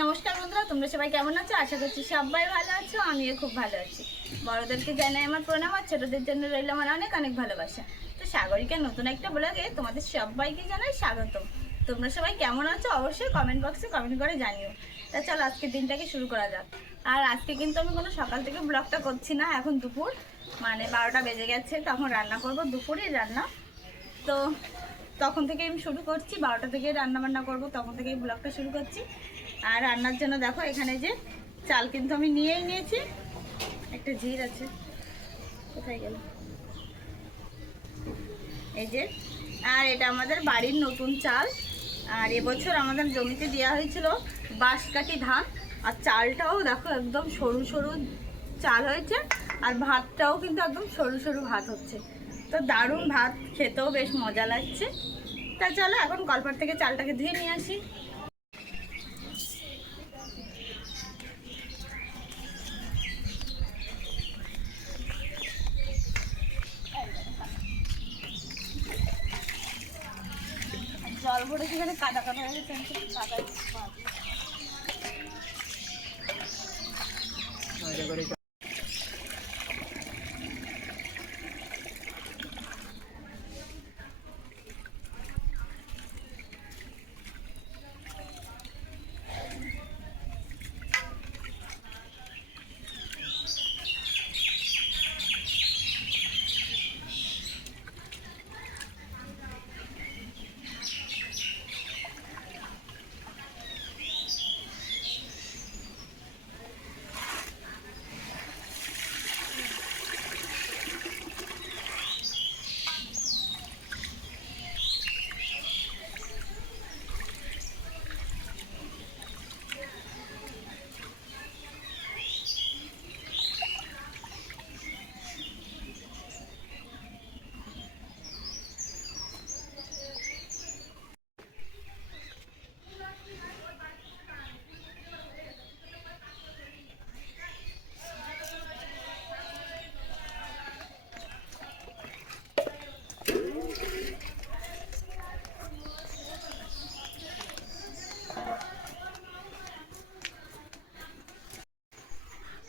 নমস্কার বন্ধুরা, তোমরা সবাই কেমন আছো? আশা করছি সবাই ভালো আছো। আমিও খুব ভালো আছি। বড়দেরকে জানাই আমার প্রণাম, আর ছোটদের জন্য রইল আমার অনেক অনেক ভালোবাসা। তো সাগরিকা নতুন একটা ব্লগে তোমাদের সবাইকে জানাই স্বাগতম। তোমরা সবাই কেমন আছো অবশ্যই কমেন্ট বক্সে কমেন্ট করে জানিও। তা চলো আজকের দিনটাকে শুরু করা যাক। আর আজকে কিন্তু আমি কোনো সকাল থেকে ব্লগটা করছি না। এখন দুপুর মানে 12টা বেজে গেছে, তখন রান্না করব, দুপুরের রান্না। তো তখন থেকে আমি শুরু করছি, 12টা থেকে রান্না বান্না করবো, তখন থেকেই ব্লগটা শুরু করছি। আর রান্নার জন্য দেখো এখানে যে চাল কিন্তু আমি নিয়েই নিয়েছি। একটা জির আছে, কোথায় গেল, এই যে। আর এটা আমাদের বাড়ির নতুন চাল। আর এবছর আমাদের জমিতে দেওয়া হয়েছিল বাঁশকাঠি ধান। আর চালটাও দেখো একদম সরু সরু চাল হয়েছে। আর ভাতটাও কিন্তু একদম সরু সরু ভাত হচ্ছে। তো দারুণ ভাত, খেতেও বেশ মজা লাগছে। তা চলো এখন কলপার থেকে চালটাকে ধুয়ে নিয়ে আসি। জল ভরে সেখানে কাদা কাদা হয়ে গেছে, কাদা।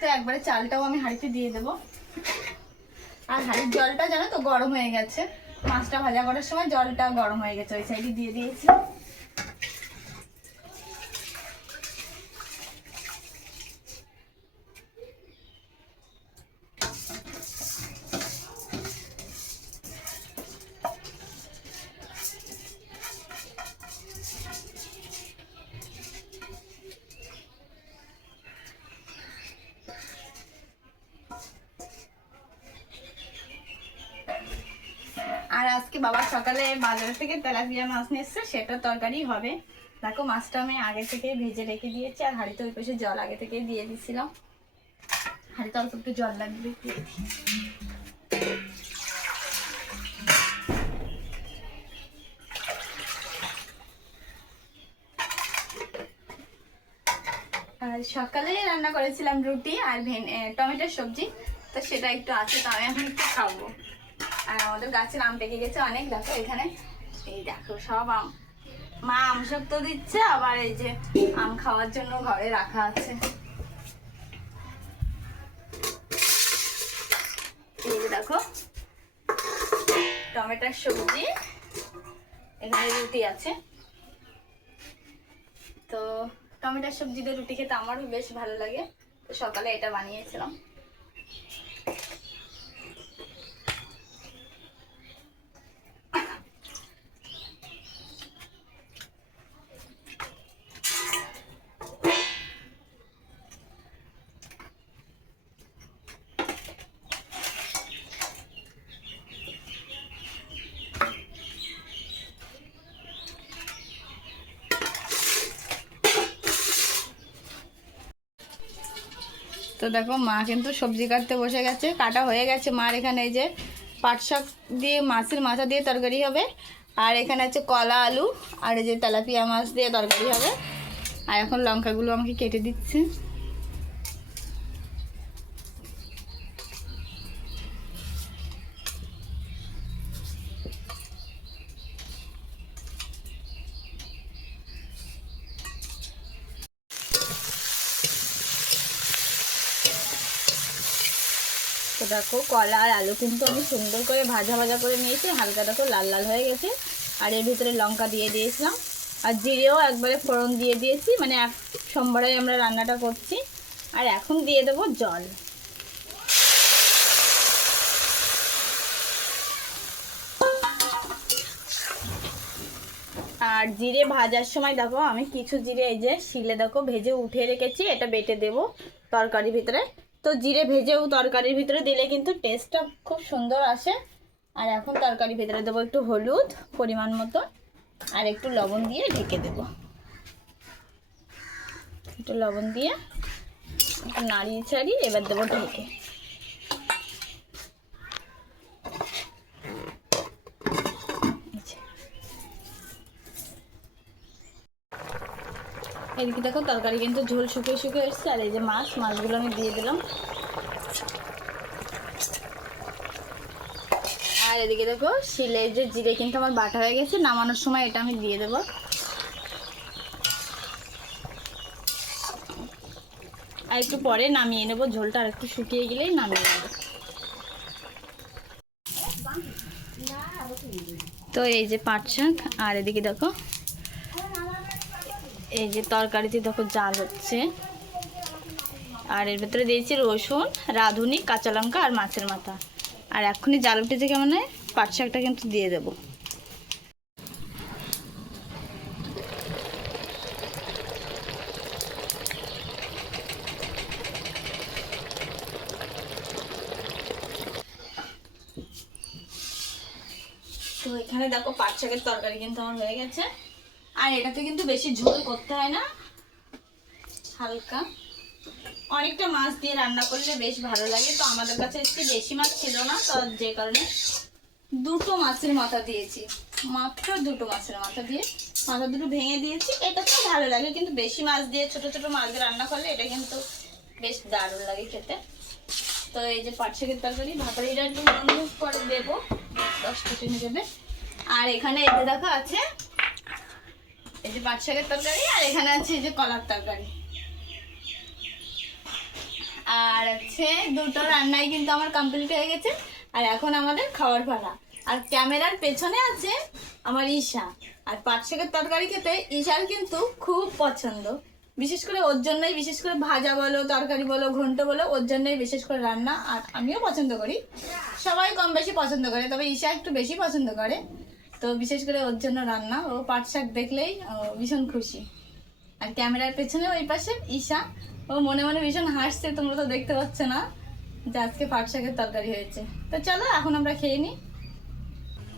তো একবারে চালটাও আমি হাঁড়িতে দিয়ে দেবো। আর হাঁড়ির জলটা জানো তো গরম হয়ে গেছে। মাছটা ভাজা করার সময় জলটা গরম হয়ে গেছে, ওই সাইডে দিয়ে দিয়েছি। আর আজকে বাবা সকালে বাজার থেকে তেলাপিয়া মাছ নিয়ে এসছে, সেটা তরকারি হবে। দেখো মাছটা আমি আগে থেকে ভেজে রেখে দিয়েছি। আর হাঁড়িতে ওই পাশে জল আগে থেকে দিয়ে দিচ্ছিলাম। হাঁড়িতে অল্প একটু জল লাগবে। আর সকালে রান্না করেছিলাম রুটি আর টমেটোর সবজি। তো সেটা একটু আছে, তো আমি এখন একটু খাবো। আর আমাদের গাছের আম পেকে গেছে অনেক, দেখো এখানে। এই দেখো সব আম, মা আম সব দিচ্ছে। আবার এই যে আম খাওয়ার জন্য ঘরে রাখা আছে। এই যে দেখো টমেটোর সবজি, এখানে রুটি আছে। তো টমেটোর সবজি দিয়ে রুটি খেতে আমারও বেশ ভালো লাগে। তো সকালে এটা বানিয়েছিলাম। তো দেখো মা কিন্তু সবজি কাটতে বসে গেছে, কাটা হয়ে গেছে মার। এখানে এই যে পাট শাক দিয়ে মাছের মাথা দিয়ে তরকারি হবে। আর এখানে আছে কলা আলু, আর এই যে তেলাপিয়া মাছ দিয়ে তরকারি হবে। আর এখন লঙ্কাগুলো আমাকে কেটে দিচ্ছে। তো দেখো কলা আর আলু কিন্তু আমি সুন্দর করে ভাজা ভাজা করে নিয়েছি, হালকা দেখো লাল লাল হয়ে গেছে। আর এর ভিতরে লঙ্কা দিয়ে দিয়েছিলাম, আর জিরেও একবারে ফোড়ন দিয়ে দিয়েছি, মানে এক সোমবারে আমরা রান্নাটা করছি। আর এখন দিয়ে দেবো জল। আর জিরে ভাজার সময় দেখো আমি কিছু জিরে এই যে শিলে দেখো ভেজে উঠে রেখেছি, এটা বেটে দেব তরকারির ভিতরে। তো জিরে ভেজেও তরকারির ভিতরে দিলে কিন্তু টেস্টটা খুব সুন্দর আসে। আর এখন তরকারির ভিতরে দেবো একটু হলুদ পরিমাণ মতো, আর একটু লবণ দিয়ে ঢেকে দেব। একটু লবণ দিয়ে একটু নাড়িয়ে ছাড়িয়ে এবার দেবো ঢেকে। এদিকে দেখো তরকারি কিন্তু ঝোল শুকিয়ে শুকিয়ে এসছে। আর এই যে মাছগুলো আমি দিয়ে দিলাম। আর এদিকে দেখো শিলে যে জিরে কিন্তু আমার বাটা হয়ে গেছে, নামানোর সময় এটা আমি দিয়ে দেবো। আর একটু পরে নামিয়ে নেবো, ঝোলটা আর একটু শুকিয়ে গেলেই নামিয়ে নেবো। তো এই যে পাট শাক, আর এদিকে দেখো এই যে তরকারিতে দেখো জাল হচ্ছে। আর এর ভেতরে দিয়েছি রসুন, রাঁধুনি, কাঁচা লঙ্কা আর মাছের মাথা। আর এখনই জাল উঠেছে কেমন, পাট শাকটা কিন্তু দিয়ে দেবো। তো এখানে দেখো পাট শাকের তরকারি কিন্তু আমার হয়ে গেছে। আর এটাতে কিন্তু বেশি ঝোল করতে হয় না, হালকা। অনেকটা মাছ দিয়ে রান্না করলে বেশ ভালো লাগে। তো আমাদের কাছে একটু বেশি মাছ ছিল না, তো যে কারণে দুটো মাছের মাথা দিয়েছি, মাত্র দুটো মাছের মাথা দিয়ে মাথা দুটো ভেঙে দিয়েছি। এটা তো ভালো লাগে, কিন্তু বেশি মাছ দিয়ে ছোট ছোট মাছ দিয়ে রান্না করলে এটা কিন্তু বেশ দারুণ লাগে খেতে। তো এই যে পাট শাকের তরকারি, ভাতারিটা একটু করে দেবো, 10টা টেনে দেবে। আর এখানে এই যে দেখো আছে এই যে পাট শাকের তরকারি, আর এখানে আছে এই যে কলার তরকারি। আর আছে দুটো রান্নাই কিন্তু আমার কমপ্লিট হয়ে গেছে। আর এখন আমাদের খাওয়ার পালা। আর ক্যামেরার পেছনে আছে আমার ঈশা। আর পাট শাকের তরকারি খেতে ঈশার কিন্তু খুব পছন্দ, বিশেষ করে ওর জন্যই, বিশেষ করে ভাজা বলো, তরকারি বলো, ঘন্ট বলো, ওর জন্যই বিশেষ করে রান্না। আর আমিও পছন্দ করি, সবাই কম বেশি পছন্দ করে, তবে ঈশা একটু বেশি পছন্দ করে। তো বিশেষ করে ওর জন্য রান্না, ও পাট শাক দেখলেই ভীষণ খুশি। আর ক্যামেরার পেছনে ওই পাশে ঈশা, ও মনে মনে ভীষণ হাসছে, তোমরা তো দেখতে পাচ্ছ না, যে আজকে পাট শাকের তরকারি হয়েছে। তো চলো এখন আমরা খেয়ে নিই।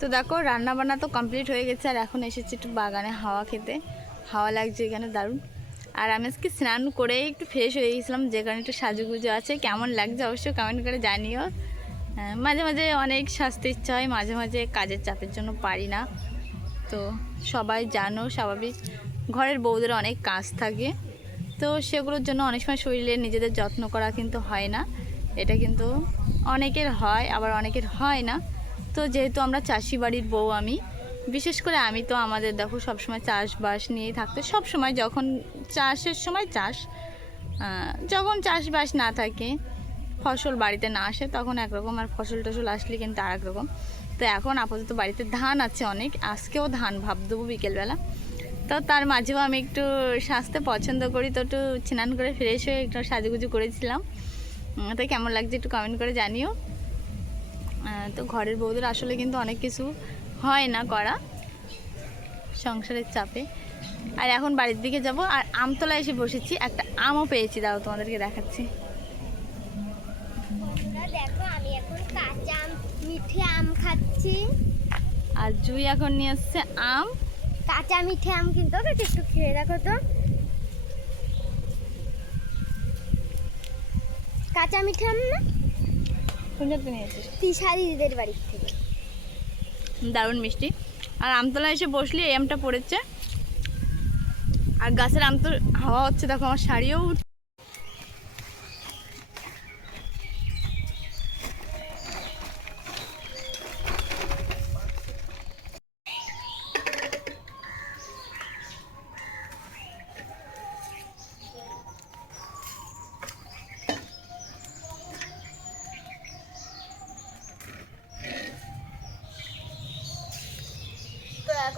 তো দেখো রান্না বান্না তো কমপ্লিট হয়ে গেছে, আর এখন এসেছি একটু বাগানে হাওয়া খেতে। হাওয়া লাগছে এখানে দারুণ। আর আমি আজকে স্নান করে একটু ফ্রেশ হয়ে গেছিলাম, যে কারণে একটু সাজুগুজু আছে। কেমন লাগছে অবশ্যই কমেন্ট করে জানিও। মাঝে মাঝে অনেক সাজতে ইচ্ছা হয়, মাঝে মাঝে কাজের চাপের জন্য পারি না। তো সবাই জানো, স্বাভাবিক, ঘরের বউদের অনেক কাজ থাকে, তো সেগুলোর জন্য অনেক সময় শরীরের নিজেদের যত্ন করা কিন্তু হয় না। এটা কিন্তু অনেকের হয়, আবার অনেকের হয় না। তো যেহেতু আমরা চাষি বাড়ির বউ, আমি বিশেষ করে আমি তো আমাদের দেখো সবসময় চাষবাস নিয়েই থাকতে, সবসময় যখন চাষের সময় চাষ, যখন চাষবাস না থাকে, ফসল বাড়িতে না আসে তখন একরকম, আর ফসল টসল আসলে কিন্তু আর একরকম। তো এখন আপাতত বাড়িতে ধান আছে অনেক, আজকেও ধান ভাব দেবো বিকেলবেলা। তো তার মাঝেও আমি একটু সাজতে পছন্দ করি, তো একটু স্নান করে ফ্রেশ হয়ে একটু সাজুগুজু করেছিলাম। তো কেমন লাগছে একটু কমেন্ট করে জানিও। তো ঘরের বউদের আসলে কিন্তু অনেক কিছু হয় না করা সংসারের চাপে। আর এখন বাড়ির দিকে যাব, আর আমতলা এসে বসেছি, একটা আমও পেয়েছি, দাও তোমাদেরকে দেখাচ্ছি। দেখো আমি এখন কাঁচা মিঠে আম খাচ্ছি, আর জুই এখন নিয়ে আসছে আম, কাঁচা মিঠে আম। কিন্তু একটু খেয়ে দেখো তো, কাঁচা মিঠে আম না? কোনটা নিয়েছিস? তিশা দিদিদের বাড়ির থেকে। দারুণ মিষ্টি। আর আমতলা এসে বসলি এই আমটা পড়েছে, আর গাছের আম তো হাওয়া হচ্ছে, দেখো আমার শাড়িও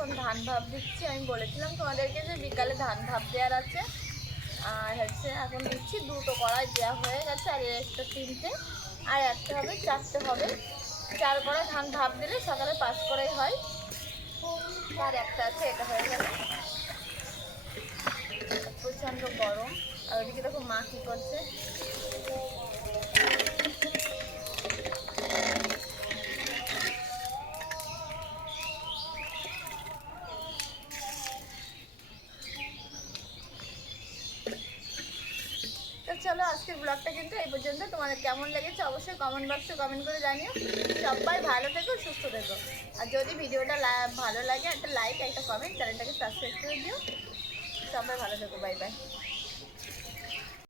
এখন ধান ভাপ দিচ্ছি। আমি বলেছিলাম তোমাদেরকে যে বিকালে ধান ভাপ দেওয়ার আছে, আর হচ্ছে এখন দিচ্ছি। দুটো কড়াই দেওয়া হয়ে গেছে, আর একটা 3টে, আর একটা হবে 4টে হবে। 4 কড়াই ধান ভাপ দিলে সকালে 5 কড়াই হয়, আর একটা আছে, এটা হয়ে গেল। প্রচণ্ড গরম। আর ওইদিকে দেখো মা কী করছে। তো চলো, আজকের ব্লগটা কিন্তু এই পর্যন্ত। তোমাদের কেমন লেগেছে অবশ্যই কমেন্ট বক্সে কমেন্ট করে জানিও। সবাই ভালো থেকো, সুস্থ থেকো। আর যদি ভিডিওটা ভালো লাগে, একটা লাইক, একটা কমেন্ট, চ্যানেলটাকে সাবস্ক্রাইব করে দিও। সবাই ভালো থেকো, বাই বাই।